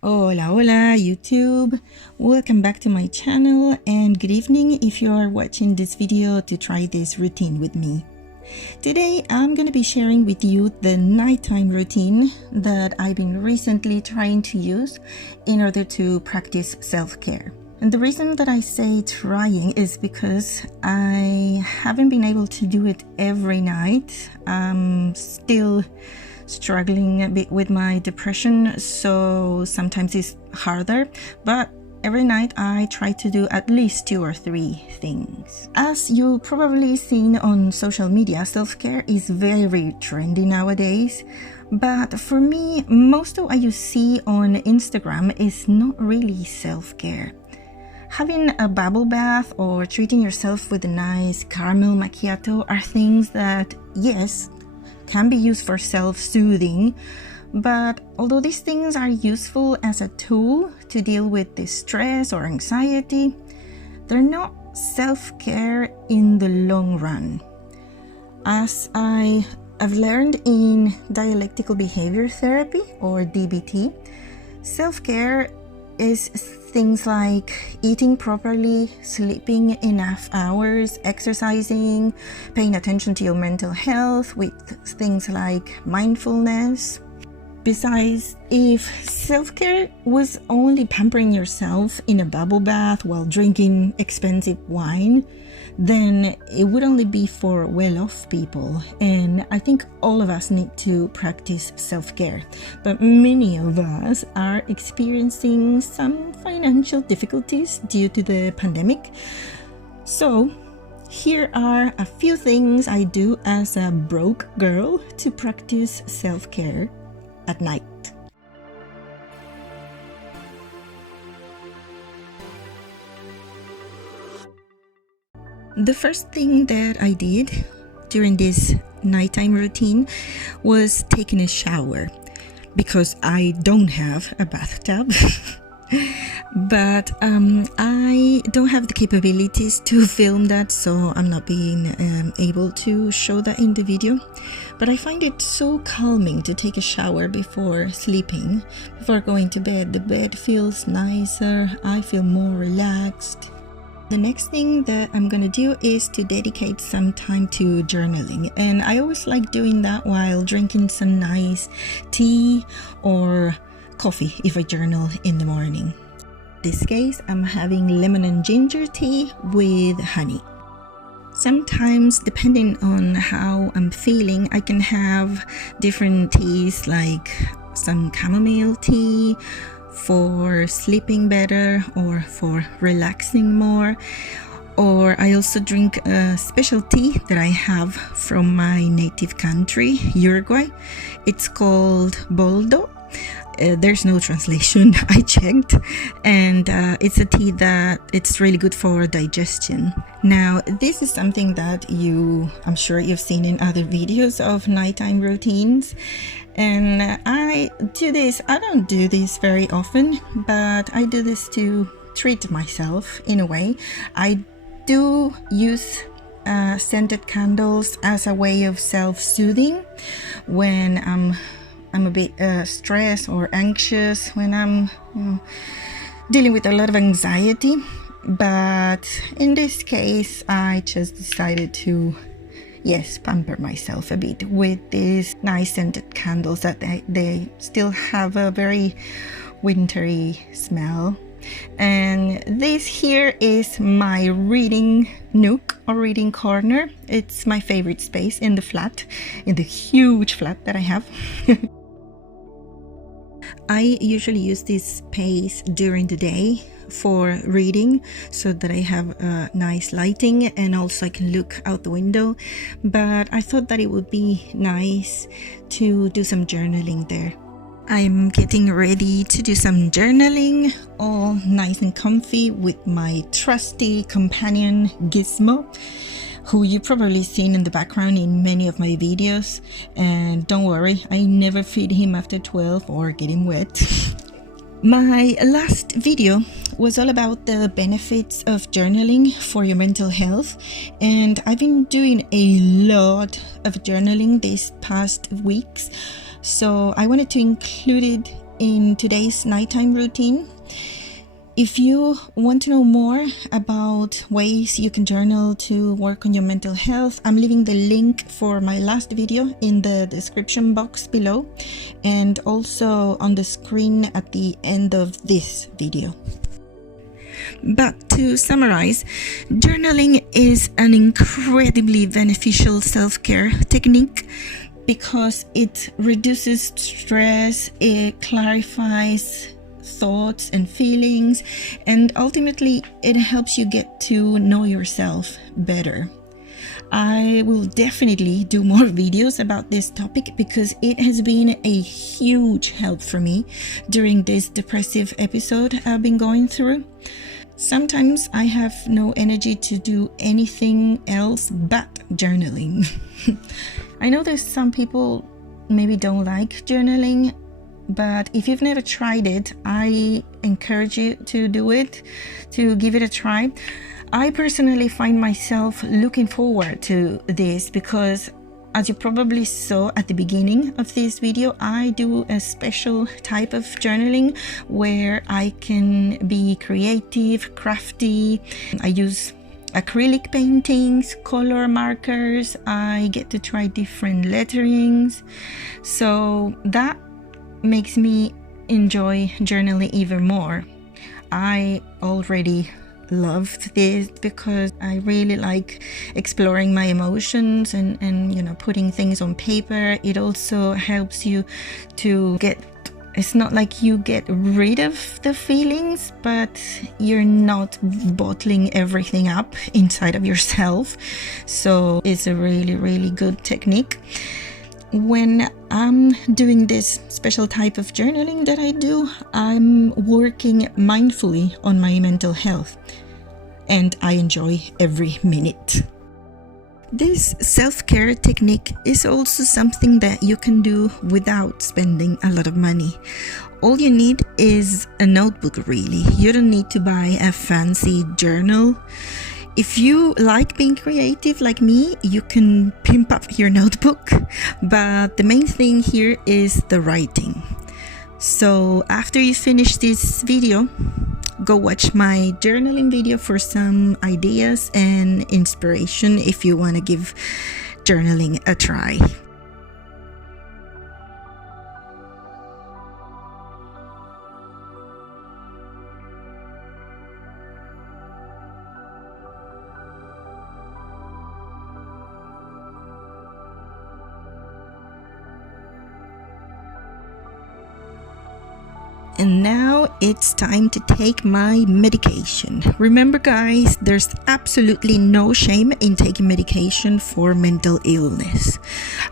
Hola YouTube, welcome back to my channel and good evening if you are watching this video to try this routine with me. Today I'm going to be sharing with you the nighttime routine that I've been recently trying to use in order to practice self-care. And the reason that I say trying is because I haven't been able to do it every night. I'm still struggling a bit with my depression, so sometimes it's harder, but every night I try to do at least 2 or 3 things. As you probably seen on social media, self-care is very trendy nowadays, but for me, most of what you see on Instagram is not really self-care. Having a bubble bath or treating yourself with a nice caramel macchiato are things that, yes, can be used for self-soothing, but although these things are useful as a tool to deal with distress or anxiety, they're not self-care in the long run. As I have learned in dialectical behavior therapy, or DBT, self-care is things like eating properly, sleeping enough hours, exercising, paying attention to your mental health with things like mindfulness. Besides, if self-care was only pampering yourself in a bubble bath while drinking expensive wine, then it would only be for well-off people, and I think all of us need to practice self-care. But many of us are experiencing some financial difficulties due to the pandemic. So here are a few things I do as a broke girl to practice self-care at night. The first thing that I did during this nighttime routine was taking a shower, because I don't have a bathtub. But I don't have the capabilities to film that, so I'm not being able to show that in the video. But I find it so calming to take a shower before sleeping, before going to bed. The bed feels nicer, I feel more relaxed. The next thing that I'm gonna do is to dedicate some time to journaling, and I always like doing that while drinking some nice tea or coffee if I journal in the morning. In this case, I'm having lemon and ginger tea with honey. Sometimes, depending on how I'm feeling, I can have different teas, like some chamomile tea for sleeping better or for relaxing more. Or I also drink a special tea that I have from my native country, Uruguay. It's called BOLDO. There's no translation, I checked, and it's a tea that it's really good for digestion. Now, this is something that I'm sure you've seen in other videos of nighttime routines, and I do this. I don't do this very often, but I do this to treat myself in a way. I do use scented candles as a way of self-soothing when I'm a bit stressed or anxious, when I'm dealing with a lot of anxiety. But in this case, I just decided to, pamper myself a bit with these nice scented candles that they still have a very wintry smell. And this here is my reading nook or reading corner. It's my favorite space in the flat, in the huge flat that I have. I usually use this space during the day for reading, so that I have nice lighting and also I can look out the window. But I thought that it would be nice to do some journaling there. I'm getting ready to do some journaling, all nice and comfy, with my trusty companion Gizmo, who you've probably seen in the background in many of my videos. And don't worry, I never feed him after 12 or get him wet. My last video was all about the benefits of journaling for your mental health, and I've been doing a lot of journaling these past weeks, so I wanted to include it in today's nighttime routine. If you want to know more about ways you can journal to work on your mental health, I'm leaving the link for my last video in the description box below and also on the screen at the end of this video. But to summarize, journaling is an incredibly beneficial self-care technique because it reduces stress, it clarifies thoughts and feelings, and ultimately it helps you get to know yourself better. I will definitely do more videos about this topic because it has been a huge help for me during this depressive episode I've been going through. Sometimes I have no energy to do anything else but journaling. I know there's some people maybe don't like journaling, but if you've never tried it, I encourage you to do it, to give it a try. I personally find myself looking forward to this because, as you probably saw at the beginning of this video, I do a special type of journaling where I can be creative, crafty. I use acrylic paintings, color markers. I get to try different letterings. So that makes me enjoy journaling even more. I already loved this because I really like exploring my emotions and putting things on paper. It also helps you to it's not like you get rid of the feelings, but you're not bottling everything up inside of yourself. So it's a really, really good technique. When I'm doing this special type of journaling that I do, I'm working mindfully on my mental health, and I enjoy every minute. This self-care technique is also something that you can do without spending a lot of money. All you need is a notebook, really. You don't need to buy a fancy journal. If you like being creative like me, you can pimp up your notebook, but the main thing here is the writing. So after you finish this video, go watch my journaling video for some ideas and inspiration if you want to give journaling a try. And now it's time to take my medication. Remember guys, there's absolutely no shame in taking medication for mental illness.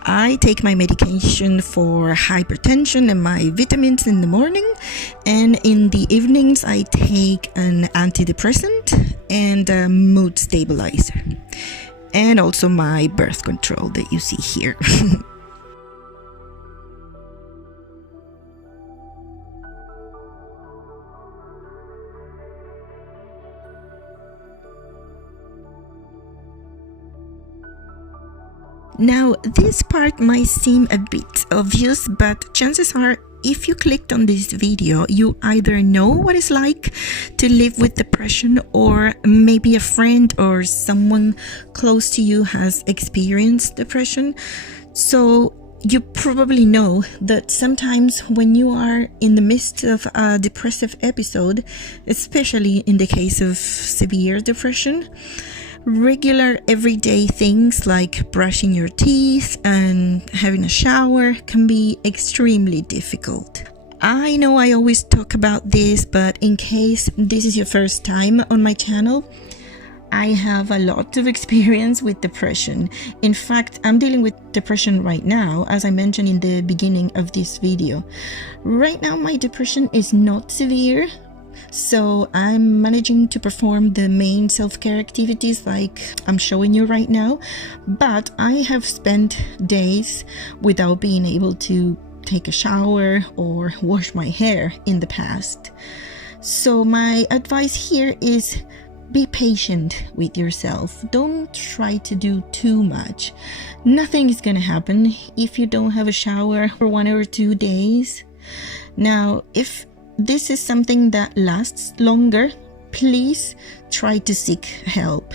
I take my medication for hypertension and my vitamins in the morning, and in the evenings I take an antidepressant and a mood stabilizer, and also my birth control that you see here. Now, this part might seem a bit obvious, but chances are if you clicked on this video, you either know what it's like to live with depression, or maybe a friend or someone close to you has experienced depression. So you probably know that sometimes when you are in the midst of a depressive episode, especially in the case of severe depression, regular everyday things like brushing your teeth and having a shower can be extremely difficult. I know I always talk about this, but in case this is your first time on my channel, I have a lot of experience with depression. In fact, I'm dealing with depression right now, as I mentioned in the beginning of this video. Right now, my depression is not severe, so I'm managing to perform the main self-care activities like I'm showing you right now, but I have spent days without being able to take a shower or wash my hair in the past. So my advice here is be patient with yourself. Don't try to do too much. Nothing is gonna happen if you don't have a shower for 1 or 2 days. Now, if this is something that lasts longer, please try to seek help.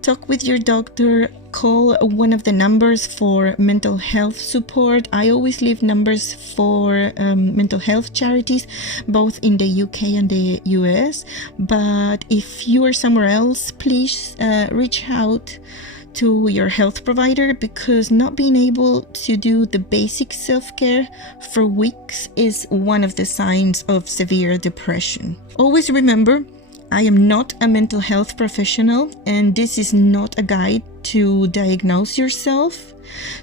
Talk with your doctor, call one of the numbers for mental health support. I always leave numbers for mental health charities, both in the UK and the US. But if you are somewhere else, please reach out to your health provider, because not being able to do the basic self-care for weeks is one of the signs of severe depression. Always remember, I am not a mental health professional, and this is not a guide to diagnose yourself.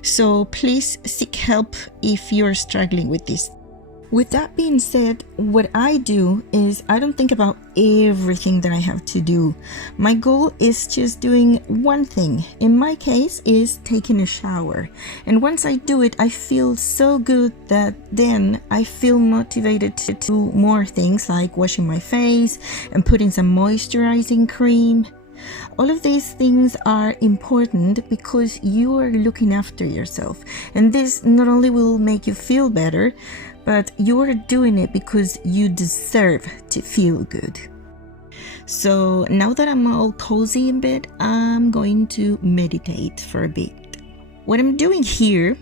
So please seek help if you're struggling with this. With that being said, what I do is I don't think about everything that I have to do. My goal is just doing one thing. In my case, is taking a shower. And once I do it, I feel so good that then I feel motivated to do more things, like washing my face and putting some moisturizing cream. All of these things are important because you are looking after yourself. And this not only will make you feel better, but you're doing it because you deserve to feel good. So now that I'm all cozy in bed, I'm going to meditate for a bit. What I'm doing here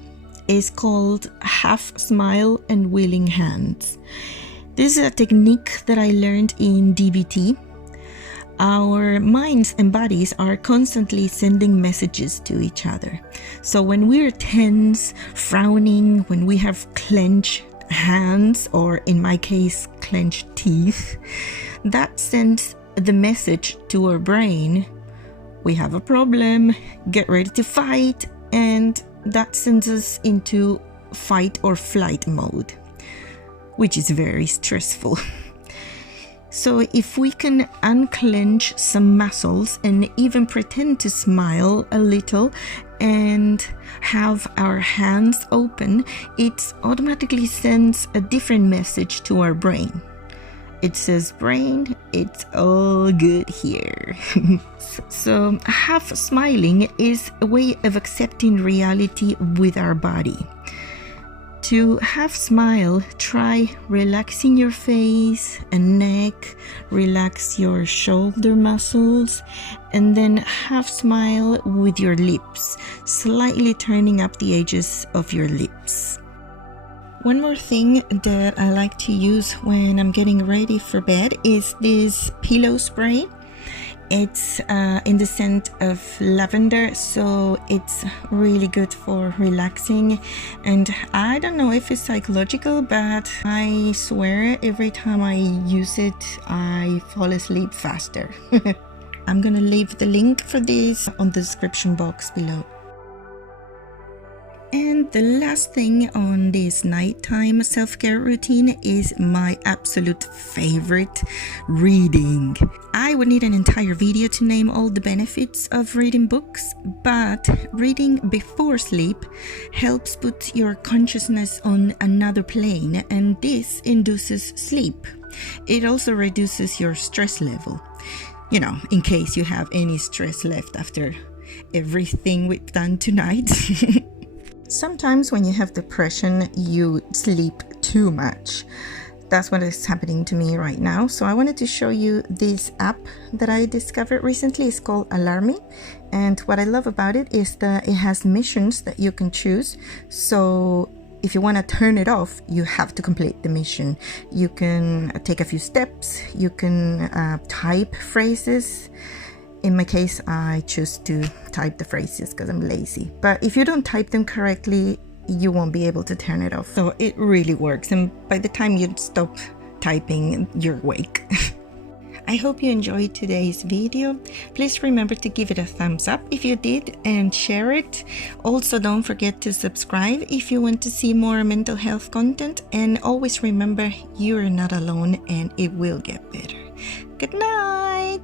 is called half smile and willing hands. This is a technique that I learned in DBT. Our minds and bodies are constantly sending messages to each other. So when we're tense, frowning, when we have clenched hands, or in my case, clenched teeth, that sends the message to our brain, we have a problem, get ready to fight, and that sends us into fight or flight mode, which is very stressful. So if we can unclench some muscles and even pretend to smile a little and have our hands open, it automatically sends a different message to our brain. It says, brain, it's all good here. So half smiling is a way of accepting reality with our body. To half smile, try relaxing your face and neck, relax your shoulder muscles, and then half smile with your lips, slightly turning up the edges of your lips. One more thing that I like to use when I'm getting ready for bed is this pillow spray. It's in the scent of lavender, so it's really good for relaxing. And I don't know if it's psychological, but I swear every time I use it, I fall asleep faster. I'm gonna leave the link for this on the description box below. And the last thing on this nighttime self-care routine is my absolute favorite, reading. I would need an entire video to name all the benefits of reading books, but reading before sleep helps put your consciousness on another plane, and this induces sleep. It also reduces your stress level, you know, in case you have any stress left after everything we've done tonight. Sometimes when you have depression, you sleep too much. That's what is happening to me right now. So I wanted to show you this app that I discovered recently. It's called Alarmy. And what I love about it is that it has missions that you can choose. So if you want to turn it off, you have to complete the mission. You can take a few steps. You can type phrases. In my case, I choose to type the phrases because I'm lazy. But if you don't type them correctly, you won't be able to turn it off. So it really works. And by the time you stop typing, you're awake. I hope you enjoyed today's video. Please remember to give it a thumbs up if you did and share it. Also, don't forget to subscribe if you want to see more mental health content. And always remember, you're not alone and it will get better. Good night.